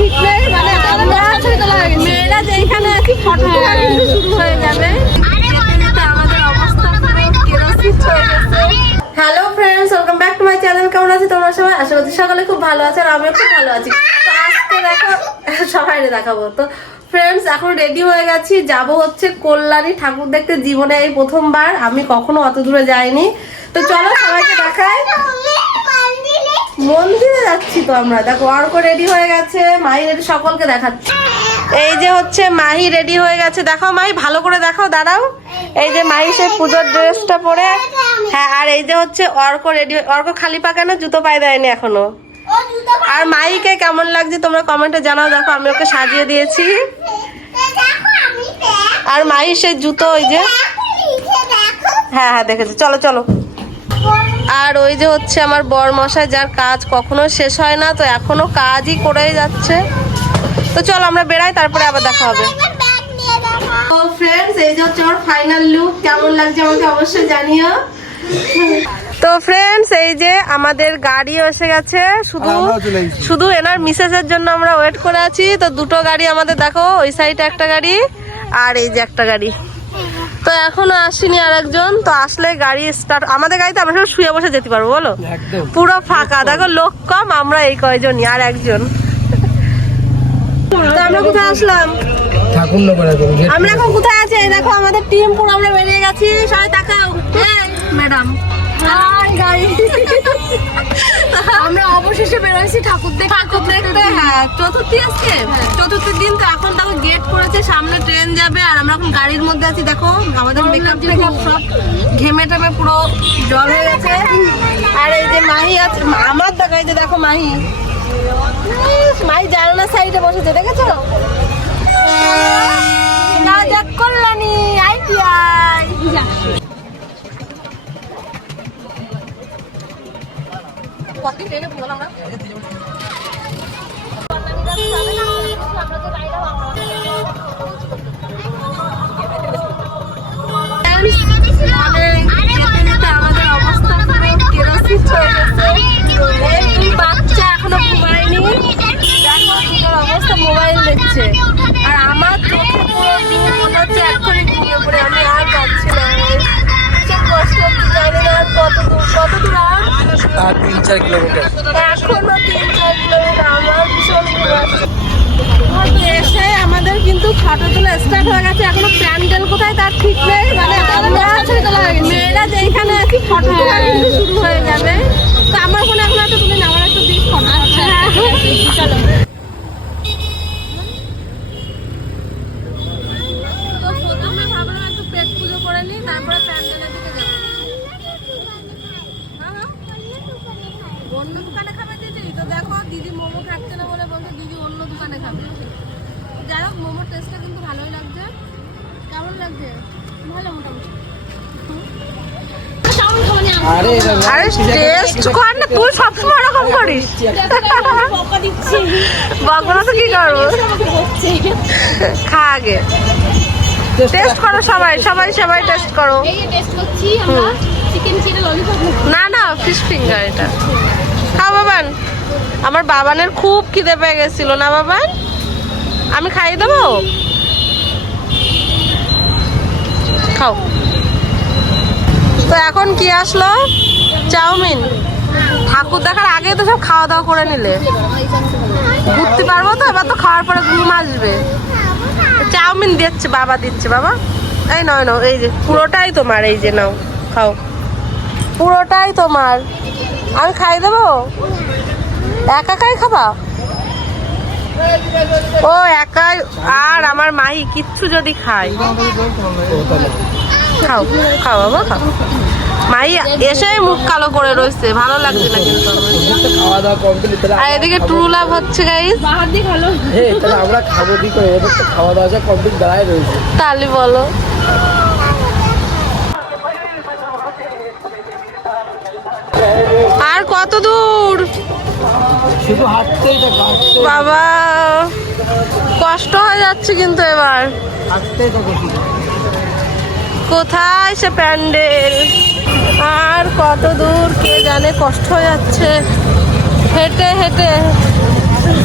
ঠিক নেই মানে আমরা মেয়েরা যেখানে আছি ফটো কিন্তু শুরু হয়ে যাবে। যেতে যেতে আমাদের অবস্থা পুরো কেরোসিন হয়ে গেছে hello friends welcome back to my channel কেমন আছে তোমরা সবাই? আশা করছি সকালে খুব ভালো আছে আর আমিও খুব ভালো আছি। তো আজকে দেখো সবাই দেখাবো। তো ফ্রেন্ডস এখন রেডি হয়ে গেছি। যাব হচ্ছে কল্যাণী ঠাকুর দেখতে। জীবনে এই প্রথমবার। আমি কখনো অত দূরে যাইনি। তো চলো সবাইকে দেখাই। মন্দিরে যাচ্ছি তো আমরা। দেখো, অর্ক রেডি হয়ে গেছে, মাহি রেডি সকলকে দেখাচ্ছি। এই যে হচ্ছে মাহি রেডি হয়ে গেছে। দেখাও মাহি, ভালো করে দেখাও, দাঁড়াও। এই যে মাহি সে পুজোর ড্রেসটা পরে হ্যাঁ আর এই যে হচ্ছে অর্ক রেডি অর্ক খালি পা কেন, জুতো পায়ে দেয়নি এখনও? আর মাহিকে কেমন লাগছে তোমরা কমেন্টে জানাও। দেখো, আমি ওকে সাজিয়ে দিয়েছি। আর মাহি সেই জুতো, ওই যে হ্যাঁ হ্যাঁ দেখেছি। চলো চলো। আর ওই যে হচ্ছে আমার বর মশাই যার কাজ কখনো শেষ হয় না তো এখনও কাজই করেই যাচ্ছে। তো চল আমরা বেড়াই তারপরে আবার দেখা হবে। তো ফ্রেন্ডস এই যে হচ্ছে আমার ফাইনাল লুক কেমন লাগছে আমাকে অবশ্যই জানিও। তো ফ্রেন্ডস এই যে আমাদের গাড়ি এসে গেছে শুধু। শুধু এনার মিসেসের জন্য আমরা ওয়েট করে আছি। তো দুটো গাড়ি আমাদের দেখো ওই সাইডে একটা গাড়ি আর এই যে একটা গাড়ি। তো এখনও আসেনি আর একজন তো আসলে গাড়ি স্টার্ট আমাদের গাড়িতে আমরা সব শুয়ে বসে যেতে পারব বলো? পুরো ফাঁকা। দেখো লোক কম আমরা এই কয়জনই আর একজন। তো আমরা কোথায় আসলাম? আমরা এখন কোথায় আছি? দেখো আমাদের টিম পুরো আমরা বেরিয়ে গেছি। সবাই তাকাও। হ্যাঁ ম্যাডাম হাই গাইস আমরা অবশেষে বেরোইছি ঠাকুর দেখতে ঠাকুর দেখতে হ্যাঁ চতুর্থী আজকে? চতুর্থীর দিন তো এখন দেখো গেট করেছে সামনে ট্রেন যাবে আর আমরা এখন গাড়ির মধ্যে আছি দেখো আমাদের মেকআপ টেকআপ সব ঘেমে টেমে পুরো জল হয়ে গেছে। আর এই যে মাহি আছে আমার দেখাই যে দেখো মাহি। মাহি জানালার সাইডে বসেছে দেখেছ? না যাক কল্যাণী আইটিআই হয়ে গেছে এই দুই বাচ্চা এখনও ঘুমায়নি অবস্থা মোবাইল দেখছে আর আমার চোখে হচ্ছে এক্ষুনি ঘুমিয়ে পড়ে, আমি আর পাচ্ছি না। সে কষ্ট জানি না কত দূর কত দূর আর? আর তিন চার কিলোমিটার। এখনও তিন চার কিলোমিটার আমার ভীষণ ঘুম আসছে। হয়তো এসে আমাদের কিন্তু ফটো তোলা স্টার্ট হয়ে গেছে এখনও প্যান্ডেল কোথায় তার ঠিক নেই। মানে আমরা মেয়েরা যেখানে আছি ফটো তোলা কিন্তু শুরু হয়ে যাবে তো আমার ফোনে এখন একটা তুলে আমার একটা দিক ফটো চলো প্রথমে ভাবলাম একটু পেট পুজো করে নিই তারপরে প্যান্ডেলের দিকে যাব হ্যাঁ হ্যাঁ অন্য দোকানে খাবে দিদি তো দেখো দিদি মোমো খাচ্ছে না বলে বলছে দিদি অন্য দোকানে খাবে। যাই হোক মোমোর টেস্টটা কিন্তু ভালোই লাগছে। কেমন লাগছে? ভালো মোটামুটি। আরে টেস্ট কর না তুই সবসময় এরকম করিস। তো কি করব? খা আগে। টেস্ট করো। সবাই সবাই সবাই টেস্ট করো। না না ফিশ ফিঙ্গার এটা। খাও বাবান? আমার বাবানের খুব খিদে পেয়ে গেছিল, না বাবান? আমি খাইয়ে দেবো? খাও। তো এখন কি আসলো? চাউমিন। ঠাকুর দেখার আগে তো সব খাওয়া দাওয়া করে নিলে। ঘুরতে পারব তো, এবার তো খাওয়ার পরে ঘুম আসবে। চাউমিন দিচ্ছে, বাবা দিচ্ছে, বাবা। এই নয় নাও, এই যে, পুরোটাই তোমার, এই যে নাও, খাও। পুরোটাই তোমার। আমি খাই দেবো? একা একাই খাবা? ও একাই। আর আমার মাহি কিচ্ছু যদি খাই খাও খাও বাবা খাও। মাই এসে মুখ কালো করে রয়েছে ভালো লাগছে না কিন্তু আর এদিকে ট্রু লাভ হচ্ছে গাইস আমরা খাব কি করে? খাওয়া দাওয়া কমপ্লিট দাঁড়ায় রয়েছে। তাহলে বলো। আর কত দূর? শুধু হাঁটতেই থাকো বাবা কষ্ট হয়ে যাচ্ছে কিন্তু এবার। হাঁটতেই থাকো কোথায় সে প্যান্ডেল? আর কত দূর কে জানে কষ্ট হয়ে যাচ্ছে। হেঁটে হেঁটে।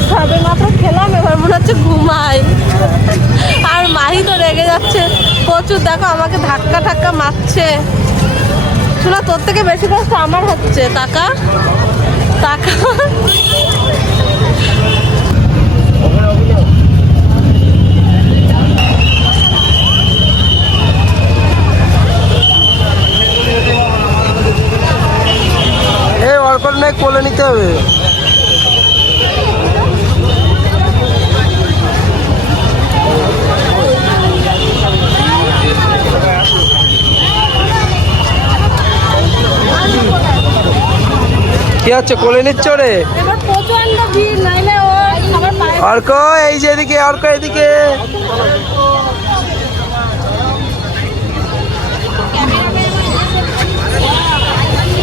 সবে মাত্র খেলাম এবার মনে হচ্ছে ঘুমাই। আর মাহি তো রেগে যাচ্ছে। প্রচুর দেখো আমাকে ধাক্কা ধাক্কা মারছে। শোনা তোর থেকে বেশি কষ্ট আমার হচ্ছে টাকা? টাকা? এই কোলে নিতে হবে। হচ্ছে কোলে নিচ্ছ রে? অর্ক এই যে এদিকে অর্ক এদিকে।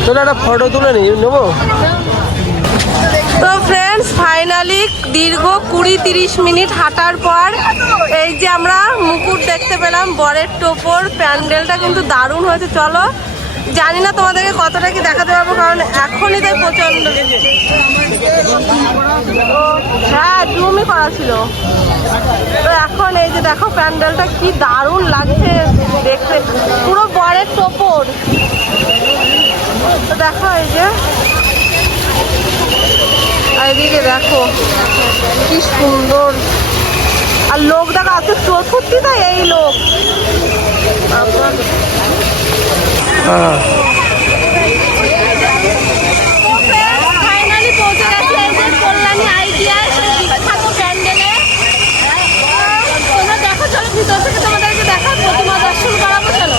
তোর একটা ফটো তুলে নি নেব? তো ফ্রেন্ডস ফাইনালি দীর্ঘ কুড়ি তিরিশ মিনিট হাঁটার পর এই যে আমরা মুকুট দেখতে পেলাম বরের টোপর প্যান্ডেলটা কিন্তু দারুণ হয়েছে। চলো জানি না তোমাদেরকে কতটা কি দেখাতে পারব, কারণ এখনই তাই প্রচণ্ড হ্যাঁ জুমই করা ছিল। তো এখন এই যে দেখো প্যান্ডেলটা কি দারুণ লাগছে দেখতে। পুরো বরের টোপর তো দেখো এই যে। এদিকে দেখো, কি সুন্দর। আর লোক দেখো, আজকে চতুর্থী তাই এই লোক। হ্যাঁ ফাইনালি পৌঁছে গেছে এই যে কল্যাণী আইডিয়া সেই বিখ্যাত প্যান্ডেলে তোমরা দেখো চলো ভিতর থেকে তোমাদেরকে দেখা প্রতিমা দর্শন করাবো চলো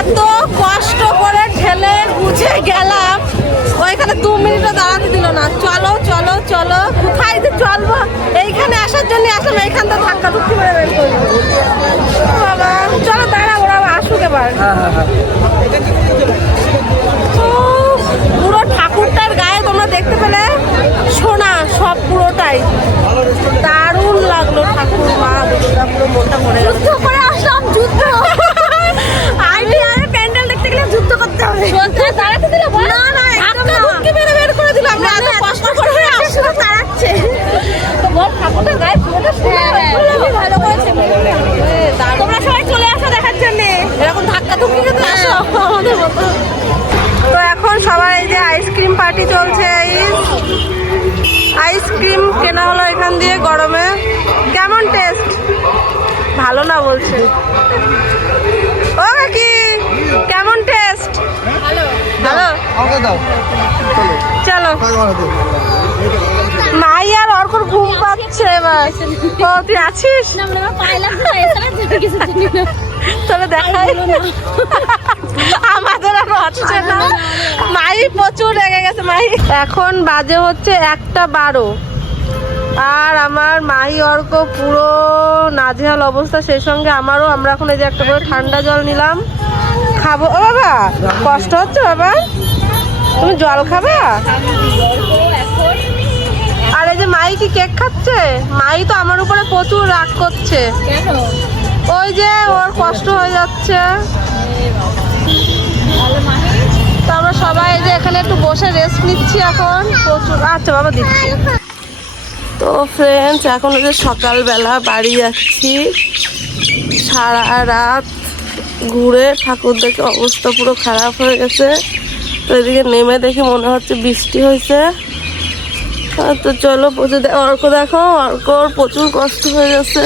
এত কষ্ট করে ঠেলে গুছে গেলাম ওইখানে দু মিনিটও দাঁড়াতে দিল না চলো চলো যে চলবো, এইখানে আসার জন্য আসলাম এইখান তো ধাক্কা ধুক্কি মেরে বের করব বাবা, চলো দাঁড়া, ওরা আসুক এবার। পুরো ঠাকুরটার গায়ে তোমরা দেখতে পেলে? সোনা, সব পুরোটাই। দারুণ লাগল ঠাকুর, মা পুরো মনটা করে যুদ্ধ গরমে? কেমন টেস্ট ভালো না বলছে। ও কি কেমন টেস্ট ভালো। ভালো? চলো। মাই আর অর্কর ঘুম পাচ্ছে এবার। ও তুই আছিস? তাহলে দেখাই। আমাদের আর হচ্ছে না। মাই প্রচুর রেগে গেছে মাই। এখন বাজে হচ্ছে একটা বারো। আর আমার মাহি অর্ক পুরো নাজেহাল অবস্থা, সেই সঙ্গে আমারও। আমরা এখন এই যে একটা করে ঠান্ডা জল নিলাম। খাব। ও বাবা, কষ্ট হচ্ছে বাবা? তুমি জল খাবে? আর এই যে মাই কি কেক খাচ্ছে? মাই তো আমার উপরে প্রচুর রাগ করছে। ওই যে ওর কষ্ট হয়ে যাচ্ছে। তো আমরা সবাই যে এখানে একটু বসে রেস্ট নিচ্ছি এখন। প্রচুর আচ্ছা বাবা দিচ্ছি। তো ফ্রেন্ডস এখন যে সকালবেলা বাড়ি যাচ্ছি। সারা রাত ঘুরে ঠাকুর দেখে অবস্থা পুরো খারাপ হয়ে গেছে। তো এদিকে নেমে দেখি মনে হচ্ছে বৃষ্টি হয়েছে। তো চলো প্রচুর অর্ক দেখো, অর্কর প্রচুর কষ্ট হয়ে গেছে।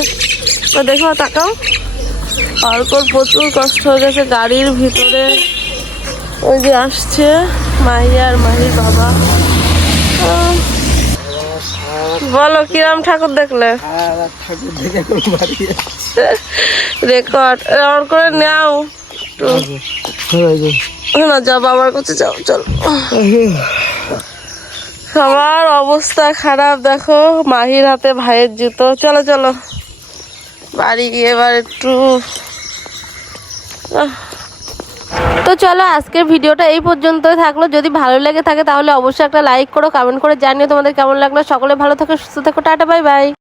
তো দেখো, তাকাও। অর্কর প্রচুর কষ্ট হয়ে গেছে গাড়ির ভিতরে। ওই যে আসছে মাহি আর মাহির বাবা। বলো কিরাম ঠাকুর দেখলে? ঠাকুর দেখে বাড়ি রেকর্ড রেকর্ড করে নাও। না যাও বাবার কাছে যাও চলো। সবার অবস্থা খারাপ দেখো মাহির হাতে ভাইয়ের জুতো। চলো চলো। বাড়ি গিয়ে এবার একটু চলো, আজকের ভিডিওটা এই পর্যন্তই থাকল। যদি ভালো লেগে থাকে তাহলে অবশ্যই একটা লাইক করো কমেন্ট করে জানিও তোমাদের কেমন লাগল। সকলে ভালো থাকো, সুস্থ থাকো, টাটা বাই বাই